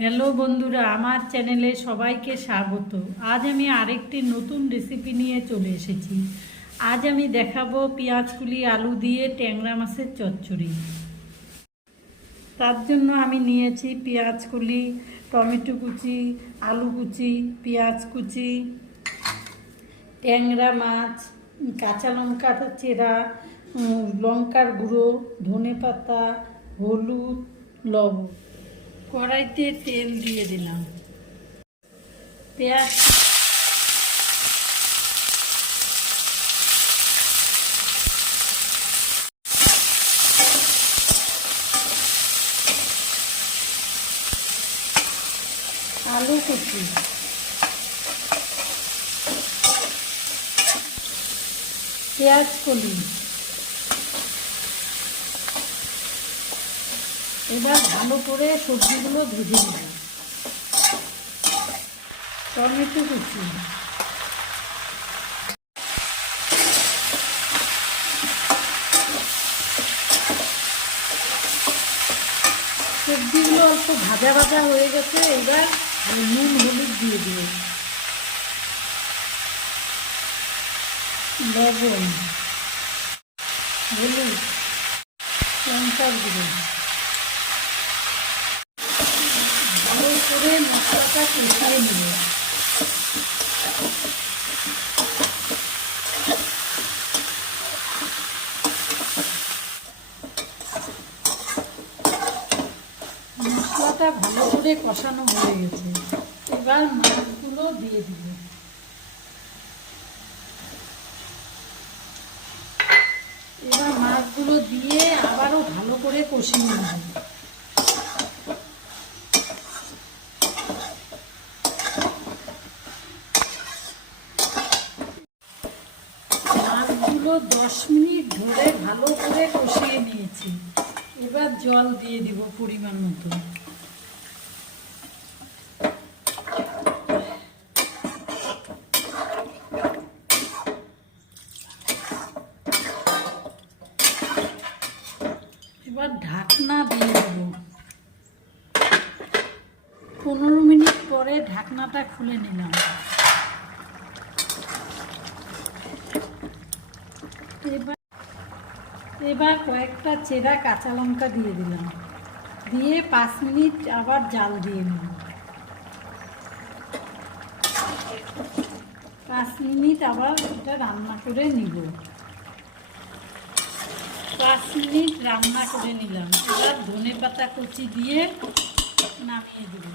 Hello বন্ধুরা, আমার চ্যানেলে সবাইকে স্বাগত। আজ আমি আরেকটি নতুন রেসিপি নিয়ে চলে এসেছি। আজ আমি দেখাবো পেঁয়াজকুলি আলু দিয়ে ট্যাংরা মাছের চচ্চড়ি। তার জন্য আমি নিয়েছি পেঁয়াজকুলি, টমেটো কুচি, আলু কুচি, পেঁয়াজ কুচি, ট্যাংরা মাছ, কাঁচা লঙ্কা চেরা, লঙ্কার গুঁড়ো, ধনেপাতা, হলুদ, লবণ। কড়াইতে তেল দিয়ে দিলাম। পেঁয়াজ আলু কুচি, পেঁয়াজ কলি। এবার ভালো করে সবজিগুলো ভেজে নেব। টমেটো কুচি, সবজিগুলো অল্প ভাজা ভাজা হয়ে গেছে। এবার নুন হলুদ দিয়ে দিই, লবণ, হলুদ, লঙ্কার গুঁড়ো। ভালো করে মশলাটা কষিয়ে নেব। মশলাটা ভালো করে কষানো হয়ে গেছে। এবার মাছগুলো দিয়ে দিব। এবার মাছগুলো দিয়ে আবারও ভালো করে কষিয়ে নেব। মাছগুলো 10 মিনিট ধরে ভালো করে কষিয়ে নিয়েছি। এবার জল দিয়ে দিব পরিমাণ মতো। এবার ঢাকনা দিয়ে দেব। 15 মিনিট পরে ঢাকনাটা খুলে নিলাম। এবার কয়েকটা চেরা কাঁচা লঙ্কা দিয়ে দিলাম। দিয়ে 5 মিনিট আবার জাল দিয়ে নিলাম। 5 মিনিট আবার এটা রান্না করে নিব। 5 মিনিট রান্না করে নিলাম। এবার ধনেপাতা কুচি দিয়ে নামিয়ে দেব।